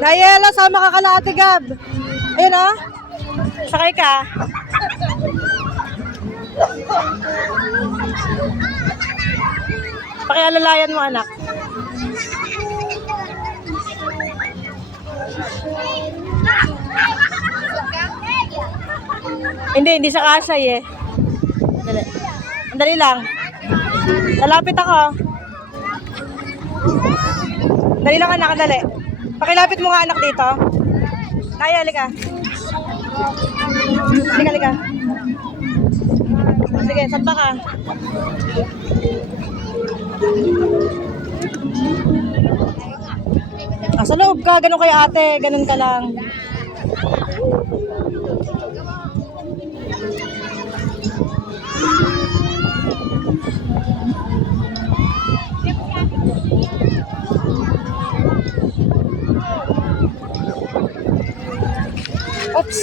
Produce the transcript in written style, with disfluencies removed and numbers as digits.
Nayela, sama ka kala Ate Gab. Ayun o. Sakay ka. Pakialalayan mo anak. Hindi sa kasay eh. Dali. Dali lang. Lalapit ako. Dali lang anak, dali. Pakilapit mo nga anak dito. Naya, halika. Halika. Sige, sampa ka. Sa loob ka, ganun kay ate, ganun ka lang. Oops.